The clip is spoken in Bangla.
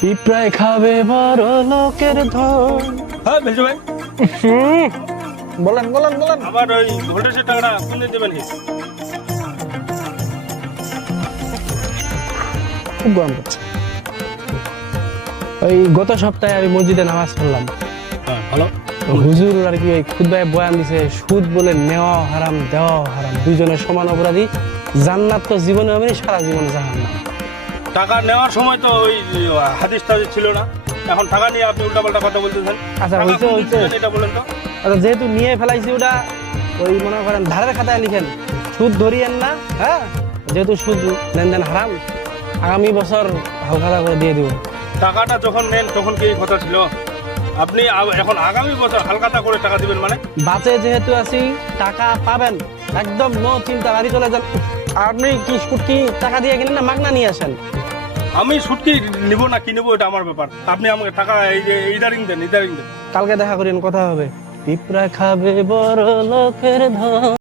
পিঁপড়ায় খাবে বড় লোকের ধন। হ্যাঁ ভেজো ভাই, বলেন বলেন বলেন। আবার ওই ভোল্টেজের টাকাটা কোন দেবেন? খুব গরম করছে। ওই গত সপ্তাহে আমি মসজিদে নামাজ পড়লাম। হ্যাঁ ভালো। তো হুজুর আর কি ওই খুতবায় বয়ান দিছে, সুদ বলে নেওয়া হারাম, দেওয়া হারাম, দুইজনের সমান অপরাধী। জান্নাত তো জীবনে হবে না, সারা জীবনে জাহান্নাম। টাকা নেওয়ার সময় তো ওই হাদিস টাদিস ছিল না, এখন টাকা নিয়ে আপনি উল্টাপাল্টা কথা বলতেছেন। আচ্ছা, টাকা হইছে, কোন দিন হইছে। দিবেন এটা বলেন তো। আচ্ছা, যেহেতু নিয়ে ফেলাইছি ওটা, ওই মনে করেন ধারের খাতায় লিখেন, সুদ ধরিয়েন না। হ্যাঁ, যেহেতু সুদ লেনদেন হারাম, আগামী বছর হালখাতা করে দিয়ে দিব। টাকাটা যখন নেন তখন কি এই কথা ছিল? আপনি এখন আগামী বছর হালকাতা করে টাকা দিবেন মানে? বাঁচে যেহেতু আছি, টাকা পাবেন, একদম নো চিন্তা, বাড়ি চলে যান। আপনি কি সুদ কি টাকা দিয়ে কিনেন না মাগনা নিয়ে আসেন? আমি সুটকি নিব না কি নিবো এটা আমার ব্যাপার। আপনি আমাকে টাকা এই যে ইদারিং দেন, ইদারিং দেন। কালকে দেখা করেন, কথা হবে। পিঁপড়া খাবে বড় লোকের ধন।